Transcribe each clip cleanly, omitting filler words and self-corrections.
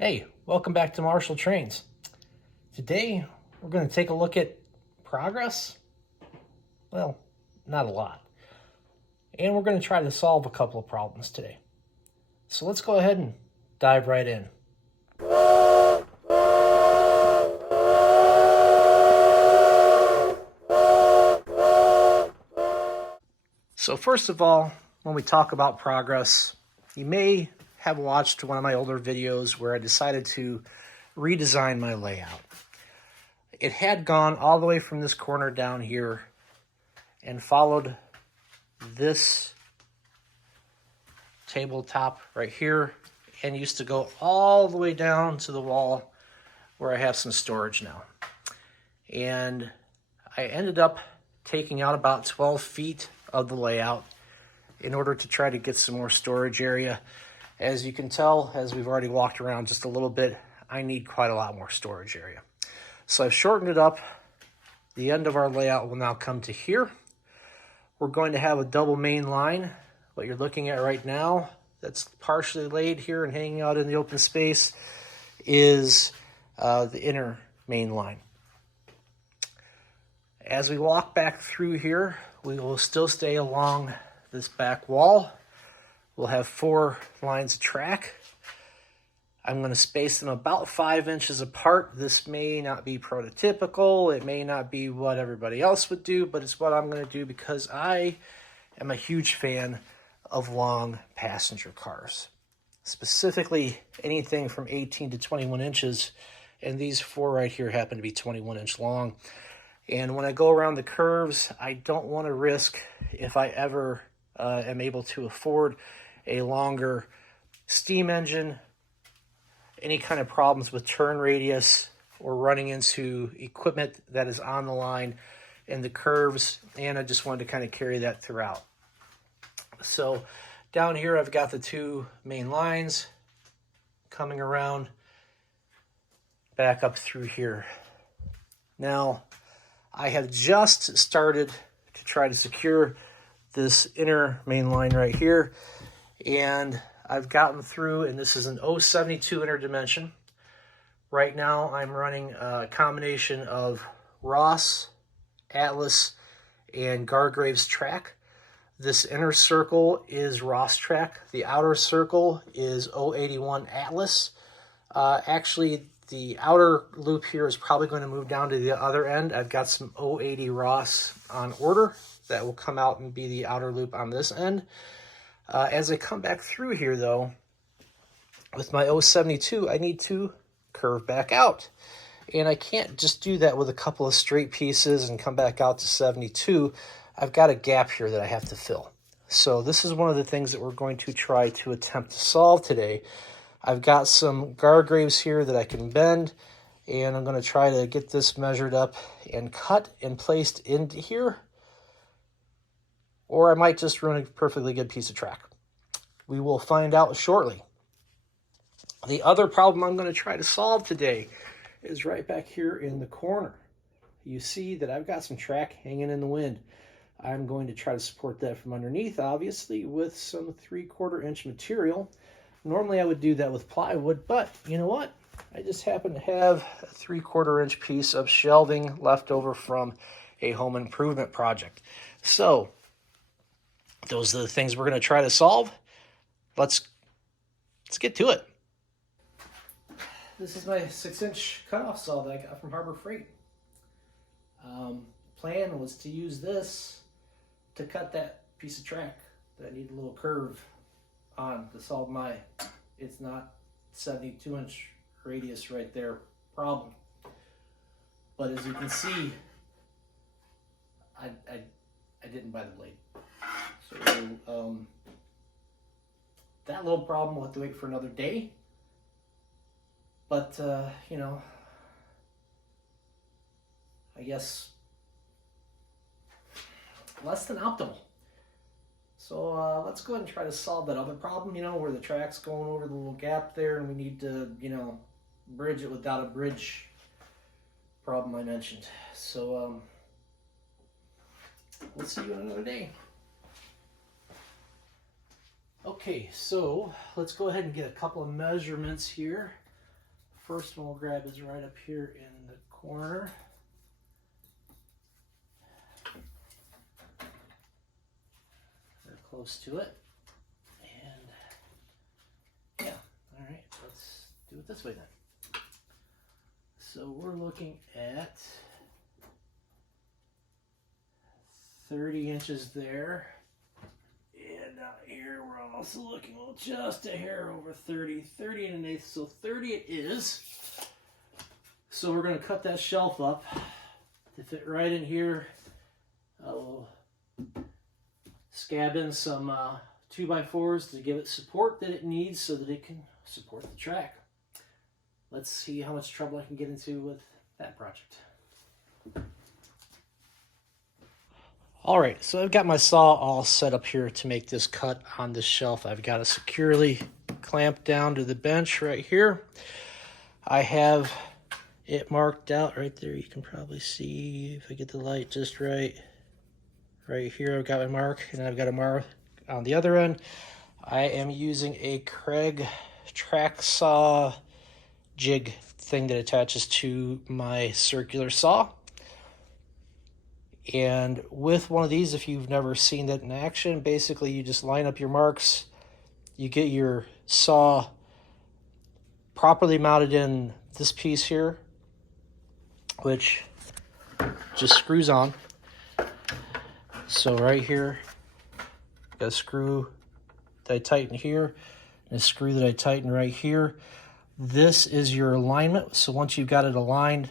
Hey, welcome back to Marshall Trains. Today, we're going to take a look at progress. Well, not a lot. And we're going to try to solve a couple of problems today. So let's go ahead and dive right in. So first of all, when we talk about progress, you may have watched one of my older videos where I decided to redesign my layout. It had gone all the way from this corner down here and followed this tabletop right here and used to go all the way down to the wall where I have some storage now. And I ended up taking out about 12 feet of the layout in order to try to get some more storage area. As you can tell, as we've already walked around just a little bit, I need quite a lot more storage area. So I've shortened it up. The end of our layout will now come to here. We're going to have a double main line. What you're looking at right now, that's partially laid here and hanging out in the open space, is the inner main line. As we walk back through here, we will still stay along this back wall. We'll have 4 lines of track. I'm going to space them about 5 inches apart. This may not be prototypical. It may not be what everybody else would do, but it's what I'm going to do because I am a huge fan of long passenger cars. Specifically, anything from 18 to 21 inches. And these 4 right here happen to be 21-inch long. And when I go around the curves, I don't want to risk, if I ever am able to afford a longer steam engine, any kind of problems with turn radius or running into equipment that is on the line in the curves. And I just wanted to kind of carry that throughout. So down here, I've got the 2 main lines coming around back up through here. Now, I have just started to try to secure this inner main line right here, and I've gotten through, and this is an 072 inner dimension. Right now, I'm running a combination of Ross, Atlas, and Gargraves track. This inner circle is Ross track. The outer circle is 081 Atlas. Actually, the outer loop here is probably going to move down to the other end. I've got some 080 Ross on order that will come out and be the outer loop on this end. As I come back through here, though, with my 072, I need to curve back out. And I can't just do that with a couple of straight pieces and come back out to 72. I've got a gap here that I have to fill. So this is one of the things that we're going to try to attempt to solve today. I've got some Gargraves here that I can bend, and I'm going to try to get this measured up and cut and placed into here. Or I might just run a perfectly good piece of track. We will find out shortly. The other problem I'm going to try to solve today is right back here in the corner. You see that I've got some track hanging in the wind. I'm going to try to support that from underneath, obviously, with some 3/4 inch material. Normally I would do that with plywood, but you know what? I just happen to have a 3/4 inch piece of shelving left over from a home improvement project. So those are the things we're going to try to solve. Let's get to it. This is my 6-inch cutoff saw that I got from Harbor Freight. Plan was to use this to cut that piece of track that I need a little curve on to solve my it's not 72-inch radius right there problem. But as you can see, I didn't buy the blade. So that little problem will have to wait for another day. But you know, I guess less than optimal. So let's go ahead and try to solve that other problem, you know, where the track's going over the little gap there and we need to, you know, bridge it without a bridge problem I mentioned. So we'll see you another day. Okay, so let's go ahead and get a couple of measurements here. first one we'll grab is right up here in the corner. We're close to it. And yeah, all right, let's do it this way then. So we're looking at 30 inches there. And out here we're also looking, well, just a hair over 30, 30 and 1/8, so 30 it is. So we're going to cut that shelf up to fit right in here. I'll scab in some 2x4s to give it support that it needs so that it can support the track. Let's see how much trouble I can get into with that project. All right, so I've got my saw all set up here to make this cut on this shelf. I've got it securely clamped down to the bench right here. I have it marked out right there. You can probably see if I get the light just right. Right here, I've got my mark, and I've got a mark on the other end. I am using a Kreg track saw jig thing that attaches to my circular saw. And with one of these, if you've never seen that in action, basically you just line up your marks, you get your saw properly mounted in this piece here, which just screws on. So right here, got a screw that I tighten here, and a screw that I tighten right here. This is your alignment. So once you've got it aligned,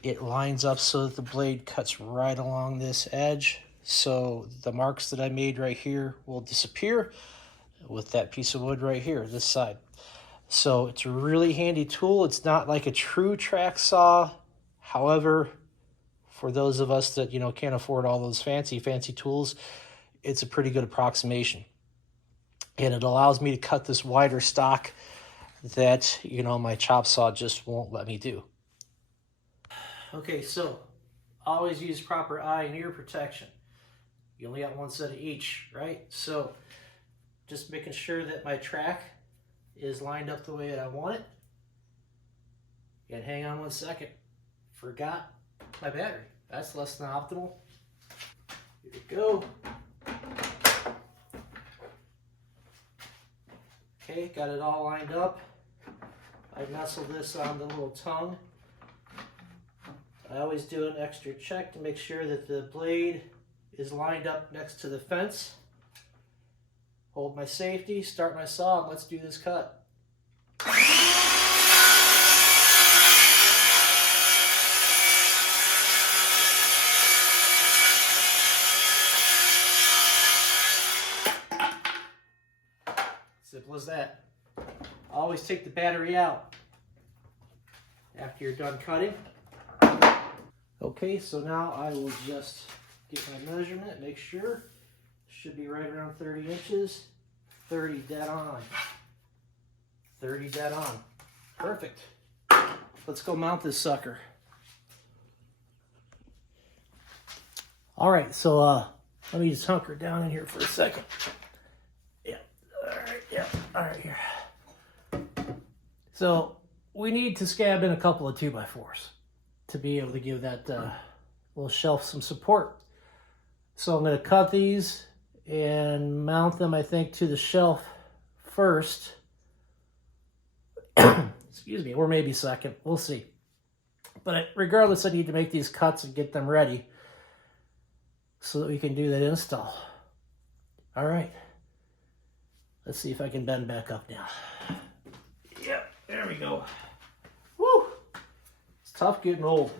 it lines up so that the blade cuts right along this edge. So the marks that I made right here will disappear with that piece of wood right here, this side. So it's a really handy tool. It's not like a true track saw. However, for those of us that, can't afford all those fancy tools, it's a pretty good approximation. And it allows me to cut this wider stock that, my chop saw just won't let me do. Okay, so always use proper eye and ear protection. You only got one set of each, right? So just making sure that my track is lined up the way that I want it. And hang on one second. Forgot my battery. That's less than optimal. Here we go. Okay, got it all lined up. I nestle this on the little tongue. I always do an extra check to make sure that the blade is lined up next to the fence. Hold my safety, start my saw, and let's do this cut. Simple as that. Always take the battery out after you're done cutting. Okay, so now I will just get my measurement, make sure. Should be right around 30 inches. 30 dead on. 30 dead on. Perfect. Let's go mount this sucker. All right, so let me just hunker down in here for a second. Yeah, all right, here. So we need to scab in a couple of 2x4s to be able to give that little shelf some support. So I'm going to cut these and mount them, I think, to the shelf first. Excuse me, or maybe second. We'll see. But regardless, I need to make these cuts and get them ready so that we can do that install. All right. Let's see if I can bend back up now. Yep, there we go. Woo! It's tough getting old.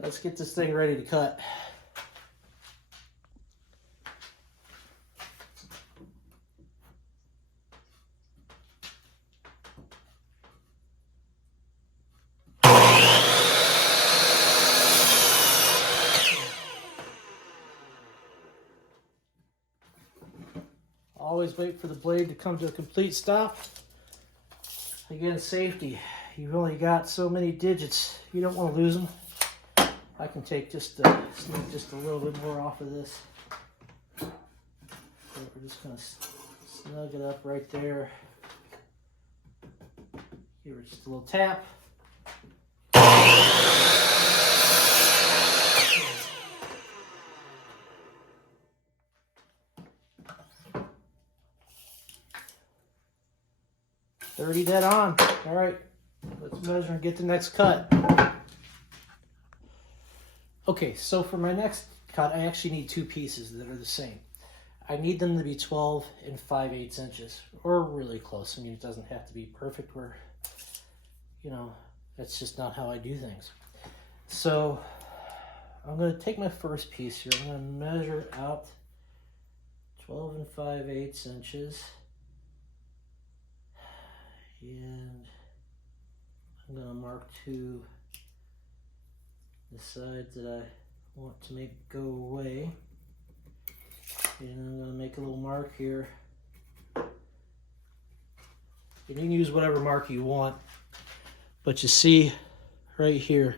Let's get this thing ready to cut. Always wait for the blade to come to a complete stop. Again, safety. You've only got so many digits. You don't want to lose them. I can take just a little bit more off of this. So we're just going to snug it up right there. Give it just a little tap. $30 dead on. All right, let's measure and get the next cut. Okay, so for my next cut, I actually need two pieces that are the same. I need them to be 12 and 5/8 inches, or really close. I mean, it doesn't have to be perfect where, you know, that's just not how I do things. So I'm going to take my first piece here. I'm going to measure out 12 and 5/8 inches. And I'm going to mark to the sides that I want to make go away. And I'm going to make a little mark here. And you can use whatever mark you want. But you see right here,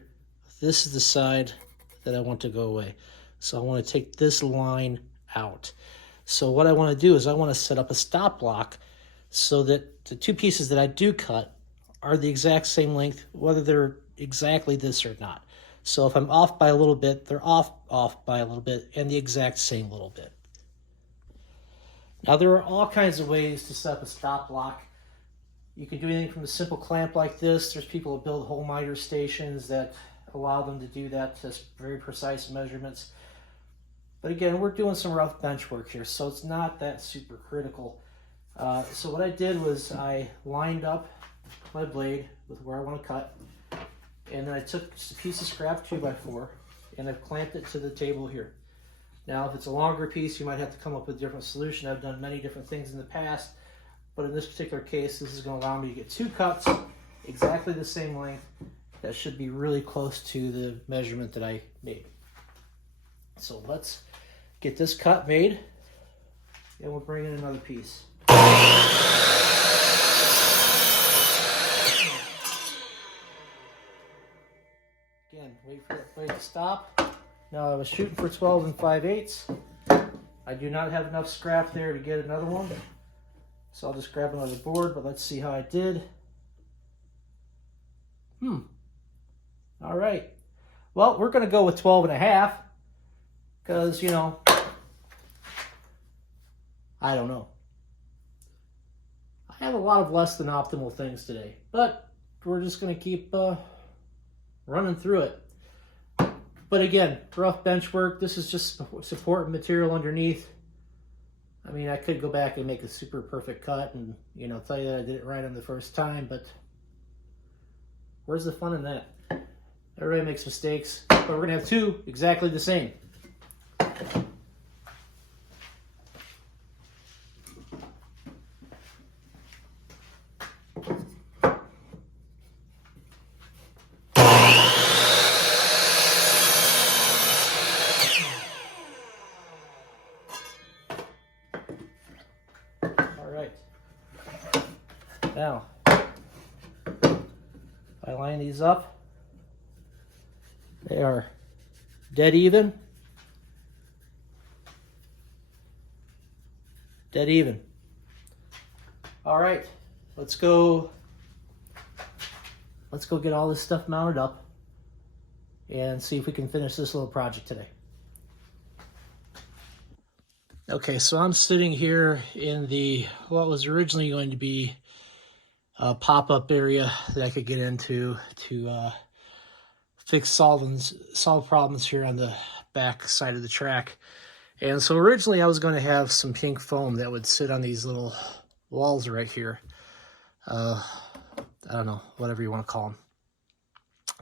this is the side that I want to go away. So I want to take this line out. So what I want to do is I want to set up a stop block so that the two pieces that I do cut are the exact same length, whether they're exactly this or not. So if I'm off by a little bit, they're off by a little bit, and the exact same little bit. Now there are all kinds of ways to set up a stop block. You can do anything from a simple clamp like this. There's people that build hole miter stations that allow them to do that to very precise measurements. But again, we're doing some rough bench work here, so it's not that super critical. So what I did was I lined up my blade with where I want to cut, and then I took just a piece of scrap 2x4 and I've clamped it to the table here. Now if it's a longer piece, you might have to come up with a different solution. I've done many different things in the past, but in this particular case, this is going to allow me to get two cuts exactly the same length that should be really close to the measurement that I made. So let's get this cut made, and we'll bring in another piece. Again, wait for that blade to stop. Now I was shooting for 12 and 5/8. I do not have enough scrap there to get another one, so I'll just grab another board, but let's see how I did. All right. Well, we're going to go with 12 and a half because, you know, I don't know. I have a lot of less than optimal things today, but we're just going to keep running through it. But again, rough bench work. This is just support material underneath. I mean, I could go back and make a super perfect cut and, you know, tell you that I did it right on the first time, but where's the fun in that? Everybody makes mistakes, but we're going to have two exactly the same. Now, I line these up. They are dead even. Dead even. All right, let's go get all this stuff mounted up and see if we can finish this little project today. Okay, so I'm sitting here in the what was originally going to be a pop-up area that I could get into to solve problems here on the back side of the track. And so originally I was going to have some pink foam that would sit on these little walls right here. I don't know, whatever you want to call them.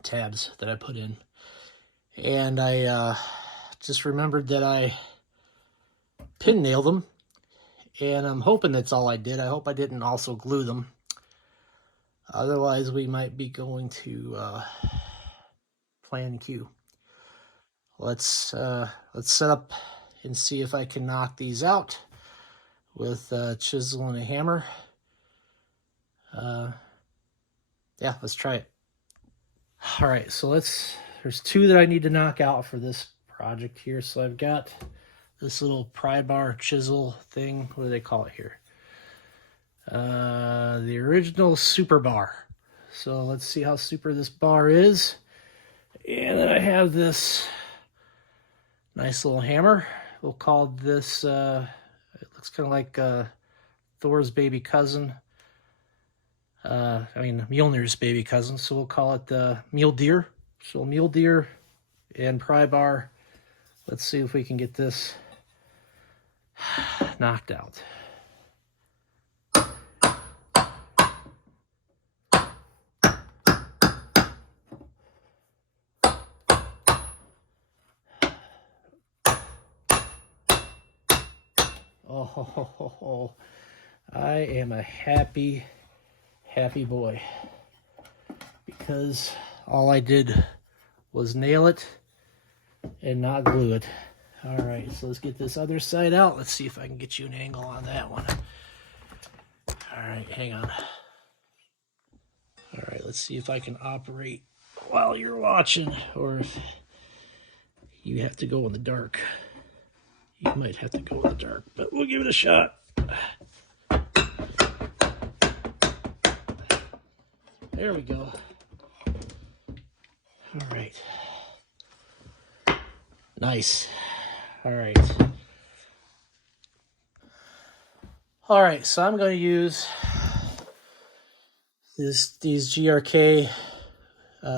Tabs that I put in. And I just remembered that I pin nailed them. And I'm hoping that's all I did. I hope I didn't also glue them. Otherwise, we might be going to plan Q. Let's set up and see if I can knock these out with a chisel and a hammer. Yeah, let's try it. All right, so there's two that I need to knock out for this project here. So I've got this little pry bar chisel thing. What do they call it here? The original Super Bar. So let's see how super this bar is. And then I have this nice little hammer. We'll call this, it looks kind of like Thor's baby cousin. Mjolnir's baby cousin. So we'll call it Mjolnir. So Mjolnir and pry bar. Let's see if we can get this knocked out. Oh, I am a happy boy, because all I did was nail it and not glue it. All right, so let's get this other side out. Let's see if I can get you an angle on that one. All right, hang on. All right, let's see if I can operate while you're watching, or if you have to go in the dark. You might have to go in the dark, but we'll give it a shot. There we go. All right. Nice. All right. All right, so I'm going to use these GRK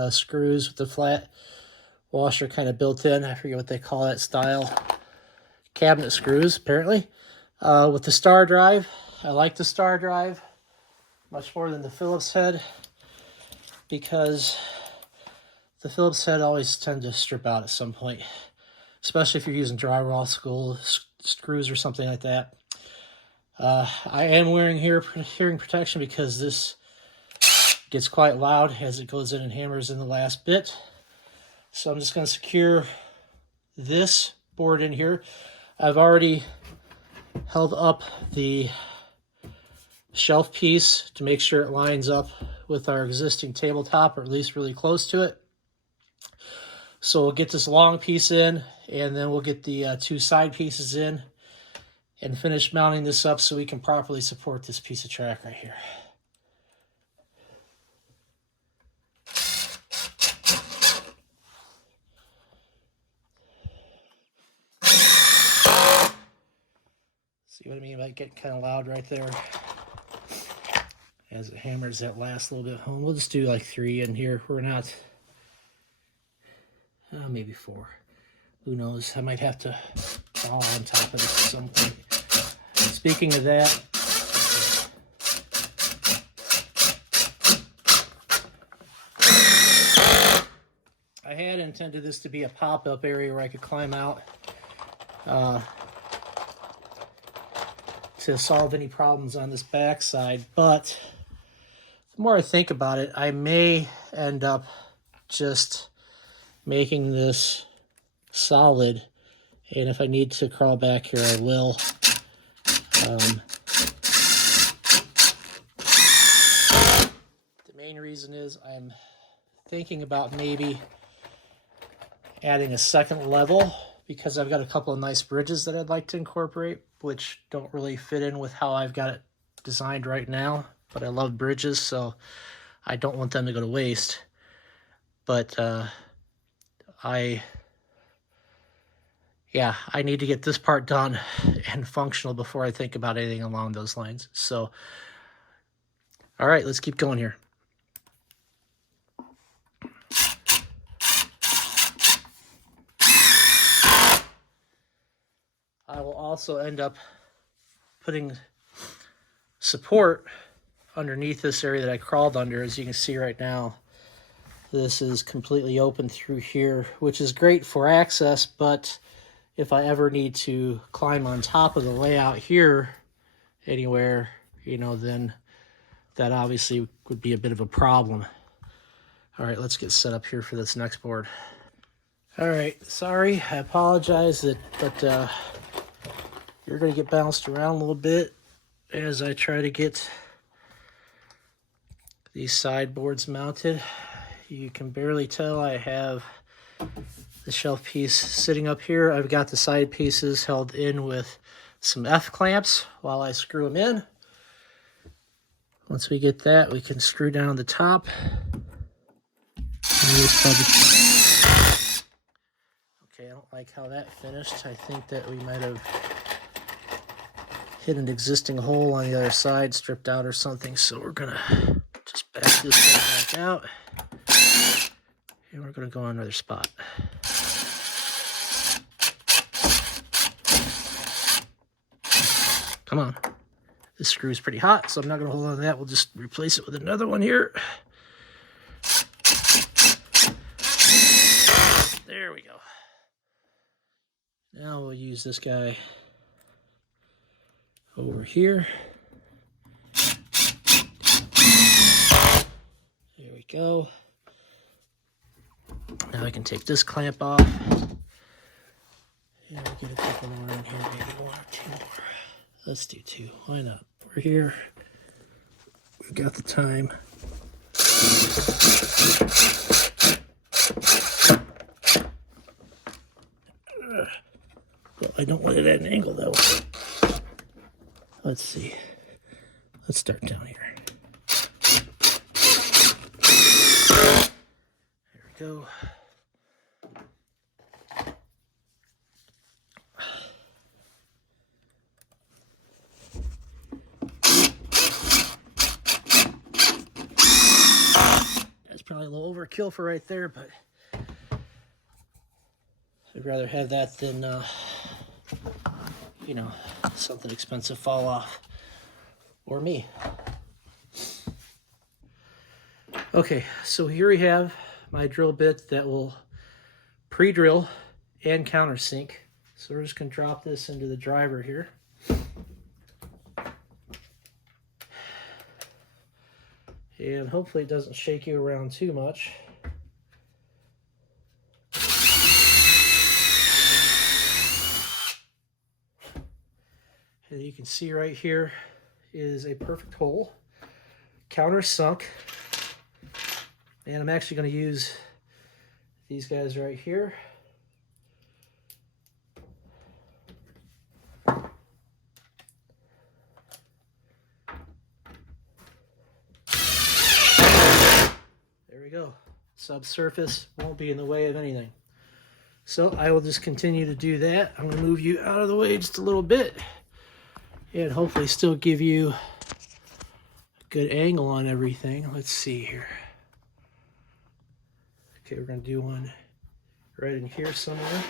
screws with the flat washer kind of built in. I forget what they call that style. Cabinet screws, apparently. With the star drive. I like the star drive much more than the Phillips head, because the Phillips head always tend to strip out at some point, especially if you're using drywall screws or something like that. I am wearing hearing protection because this gets quite loud as it goes in and hammers in the last bit. So I'm just going to secure this board in here. I've already held up the shelf piece to make sure it lines up with our existing tabletop, or at least really close to it. So we'll get this long piece in, and then we'll get the two side pieces in and finish mounting this up so we can properly support this piece of track right here. See what I mean by getting kind of loud right there as it hammers that last little bit home. We'll just do like 3 in here. We're not, maybe 4. Who knows? I might have to fall on top of this at some point. Speaking of that, I had intended this to be a pop-up area where I could climb out to solve any problems on this back side, but the more I think about it, I may end up just making this solid, and if I need to crawl back here, I will. The main reason is I'm thinking about maybe adding a second level, because I've got a couple of nice bridges that I'd like to incorporate, which don't really fit in with how I've got it designed right now. But I love bridges, so I don't want them to go to waste. But I need to get this part done and functional before I think about anything along those lines. So, all right, let's keep going here. I will also end up putting support underneath this area that I crawled under. As you can see right now, this is completely open through here, which is great for access, but if I ever need to climb on top of the layout here anywhere, then that obviously would be a bit of a problem. All right, let's get set up here for this next board. All right, sorry, I apologize but you're going to get bounced around a little bit as I try to get these sideboards mounted. You can barely tell I have the shelf piece sitting up here. I've got the side pieces held in with some F-clamps while I screw them in. Once we get that, we can screw down the top. Okay, I don't like how that finished. I think that we might have hit an existing hole on the other side, stripped out or something. So we're gonna just back this thing back out. And we're gonna go on another spot. Come on. This screw is pretty hot, so I'm not gonna hold on to that. We'll just replace it with another one here. There we go. Now we'll use this guy over here. There we go. Now I can take this clamp off. And we'll get a couple more in here, maybe 1 or 2 more. Let's do 2. Why not? We're here. We've got the time. Well, I don't want it at an angle though. Let's see. Let's start down here. There we go. That's probably a little overkill for right there, but I'd rather have that than, you know, something expensive fall off. Or me. Okay, so here we have my drill bit that will pre-drill and countersink. So we're just going to drop this into the driver here. And hopefully it doesn't shake you around too much. And you can see right here is a perfect hole, countersunk. And I'm actually going to use these guys right here. There we go. Subsurface won't be in the way of anything. So I will just continue to do that. I'm going to move you out of the way just a little bit and hopefully still give you a good angle on everything. Let's see here. Okay, we're going to do one right in here somewhere.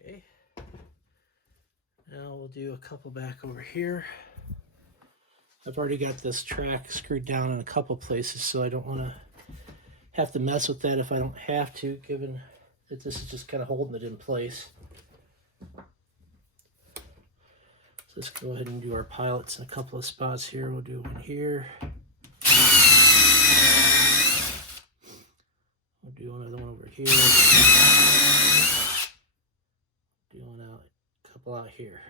Okay. Now we'll do a couple back over here. I've already got this track screwed down in a couple places, so I don't want to have to mess with that if I don't have to, given that this is just kind of holding it in place. So let's go ahead and do our pilots in a couple of spots here. We'll do one here. We'll do another one over here. Do one out, a couple out here.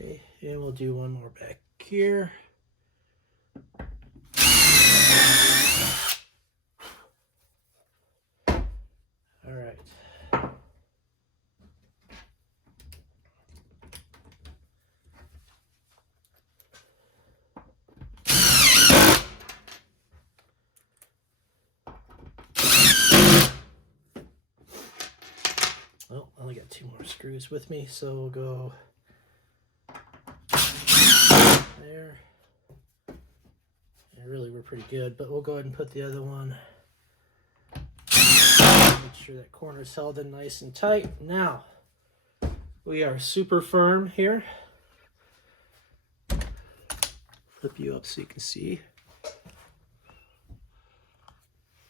Okay, and we'll do one more back here. All right. Well, I only got 2 more screws with me, so we'll go there. And really, we're pretty good, but we'll go ahead and put the other one. Make sure that corner is held in nice and tight. Now, we are super firm here. Flip you up so you can see.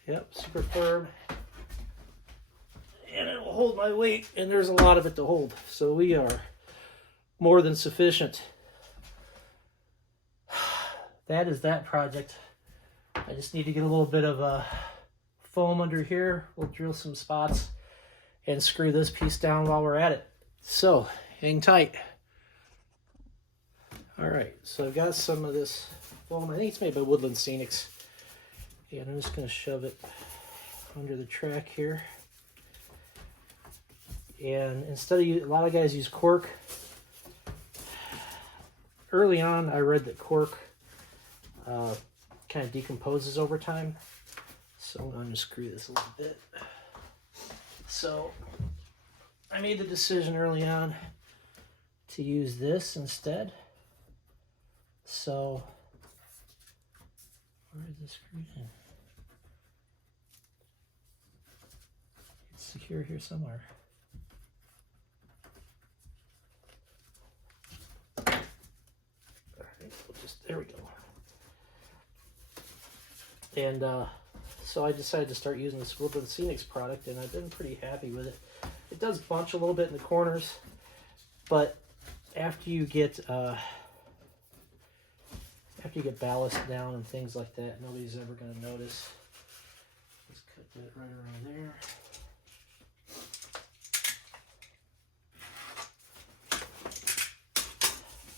Yep, super firm. And it will hold my weight, and there's a lot of it to hold. So we are more than sufficient. that is that project. I just need to get a little bit of foam under here. We'll drill some spots and screw this piece down while we're at it. So, hang tight. All right, so I've got some of this foam. I think it's made by Woodland Scenics. And I'm just gonna shove it under the track here. And instead of, a lot of guys use cork. Early on, I read that cork kind of decomposes over time. So I'm going to screw this a little bit. So I made the decision early on to use this instead. So where is this screwed in? It's secure here somewhere. All right, there we go. And so I decided to start using this Woodland Scenics product, and I've been pretty happy with it. It does bunch a little bit in the corners, but after you get ballast down and things like that, nobody's ever going to notice. Let's cut that right around there.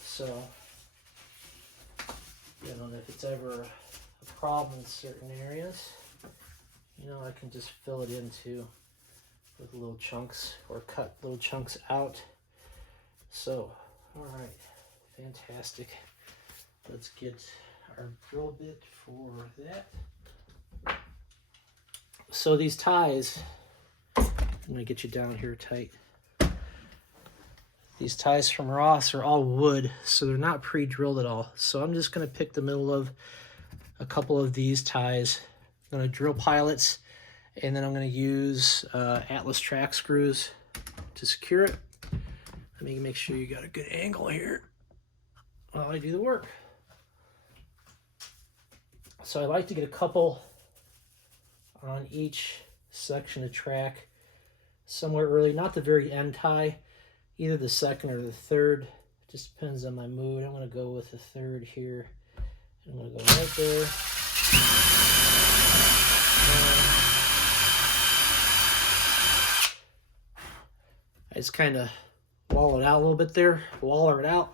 So, you know, if it's ever a problem in certain areas, you know, I can just fill it into with little chunks or cut little chunks out. So, all right, fantastic. Let's get our drill bit for that. So these ties, I'm gonna get you down here tight. These ties from Ross are all wood, so they're not pre-drilled at all. So I'm just gonna pick the middle of a couple of these ties. I'm gonna drill pilots, and then I'm gonna use Atlas track screws to secure it. Let me make sure you got a good angle here while I do the work. So I like to get a couple on each section of track somewhere early, not the very end tie, either the second or the third. It just depends on my mood. I'm gonna go with the third here. I'm gonna go right there. I just kind of wall it out a little bit there, waller it out,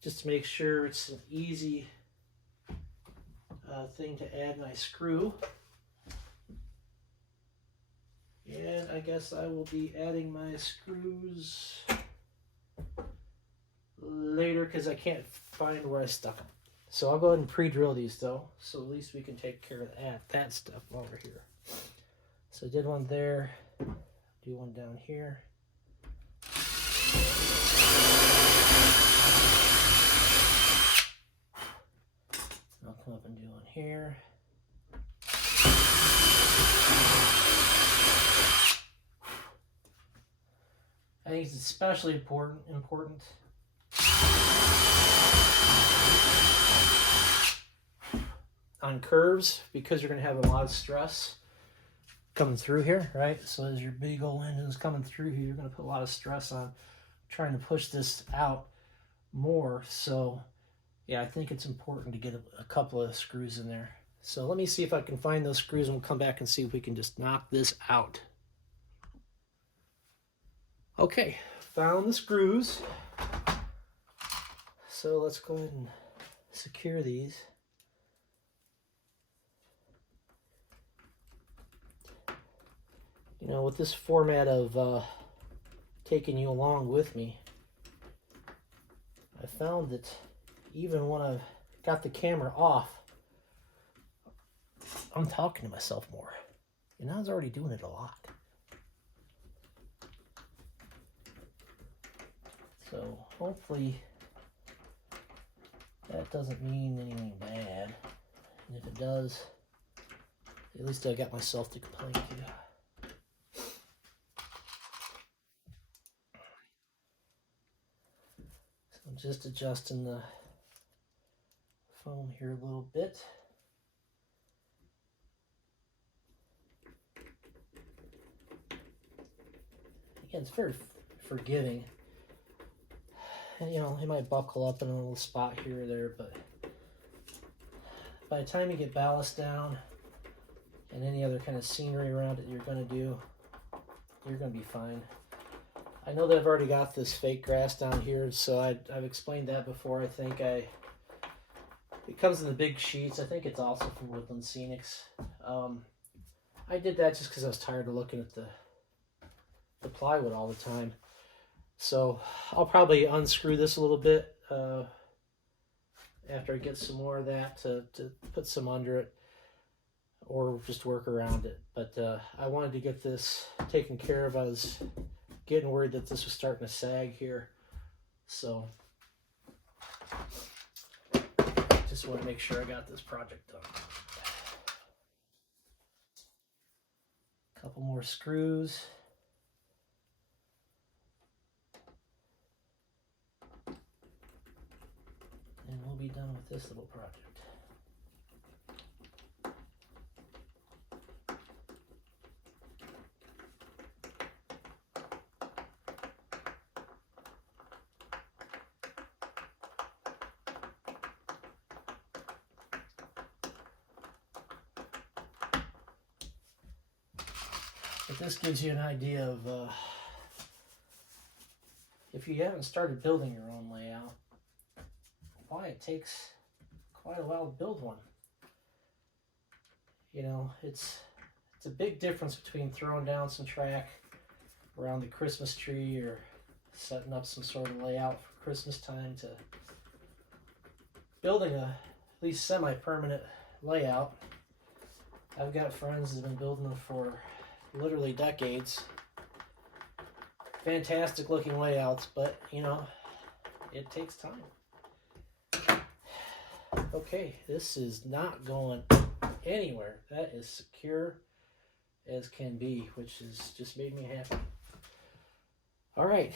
just to make sure it's an easy thing to add my screw. And I guess I will be adding my screws later because I can't find where I stuck them. So I'll go ahead and pre-drill these though, so at least we can take care of that stuff while we're here. So I did one there, do one down here. I'll come up and do one here. I think it's especially important on curves because you're going to have a lot of stress coming through here, right? So as your big old engine's coming through here, you're going to put a lot of stress on trying to push this out more. So yeah, I think it's important to get a couple of screws in there. So let me see if I can find those screws, and we'll come back and see if we can just knock this out. Okay, found the screws. So let's go ahead and secure these. You know, with this format of taking you along with me, I found that even when I've got the camera off, I'm talking to myself more. And I was already doing it a lot. So hopefully that doesn't mean anything bad. And if it does, at least I got myself to complain to. So I'm just adjusting the foam here a little bit. Again, it's very forgiving. And, you know, it might buckle up in a little spot here or there, but by the time you get ballast down and any other kind of scenery around it you're going to do, you're going to be fine. I know that I've already got this fake grass down here, so I've explained that before. I think it comes in the big sheets. I think it's also from Woodland Scenics. I did that just because I was tired of looking at the plywood all the time. So I'll probably unscrew this a little bit after I get some more of that to put some under it, or just work around it. But I wanted to get this taken care of. I was getting worried that this was starting to sag here, so just want to make sure I got this project done. A couple more screws. And we'll be done with this little project. But this gives you an idea of if you haven't started building your own layout, why it takes quite a while to build one. You know, it's a big difference between throwing down some track around the Christmas tree or setting up some sort of layout for Christmas time to building a at least semi-permanent layout. I've got friends that have been building them for literally decades. Fantastic looking layouts, but you know, it takes time. Okay, this is not going anywhere. That is secure as can be, which has just made me happy. All right,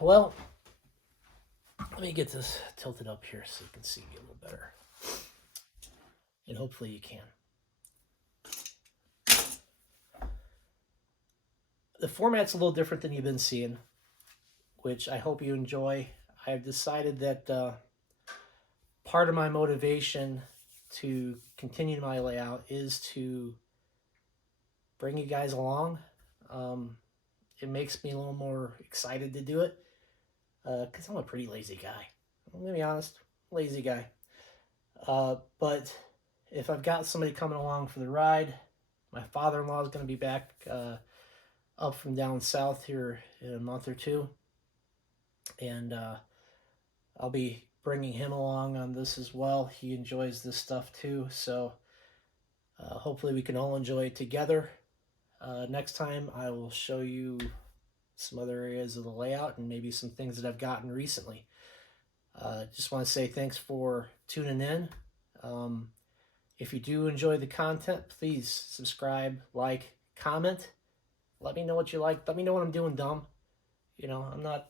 well, let me get this tilted up here so you can see me a little better. And hopefully you can. The format's a little different than you've been seeing, which I hope you enjoy. I've decided that part of my motivation to continue my layout is to bring you guys along. It makes me a little more excited to do it because I'm a pretty lazy guy. I'm going to be honest, lazy guy. But if I've got somebody coming along for the ride, my father-in-law is going to be back up from down south here in a month or two. And I'll be bringing him along on this as well. He enjoys this stuff too. So hopefully we can all enjoy it together. Next time I will show you some other areas of the layout and maybe some things that I've gotten recently. Just want to say thanks for tuning in. If you do enjoy the content, please subscribe, like, comment. Let me know what you like. Let me know what I'm doing dumb. You know, I'm not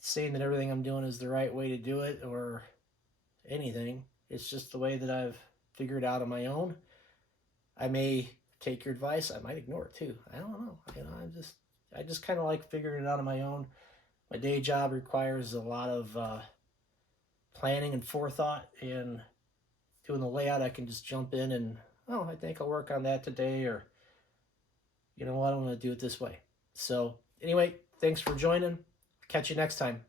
saying that everything I'm doing is the right way to do it or anything. It's just the way that I've figured out on my own. I may take your advice. I might ignore it too. I don't know. You know, I just kind of like figuring it out on my own. My day job requires a lot of planning and forethought, and doing the layout, I can just jump in and, oh, I think I'll work on that today, or, you know what, I'm going to do it this way. So anyway, thanks for joining. Catch you next time.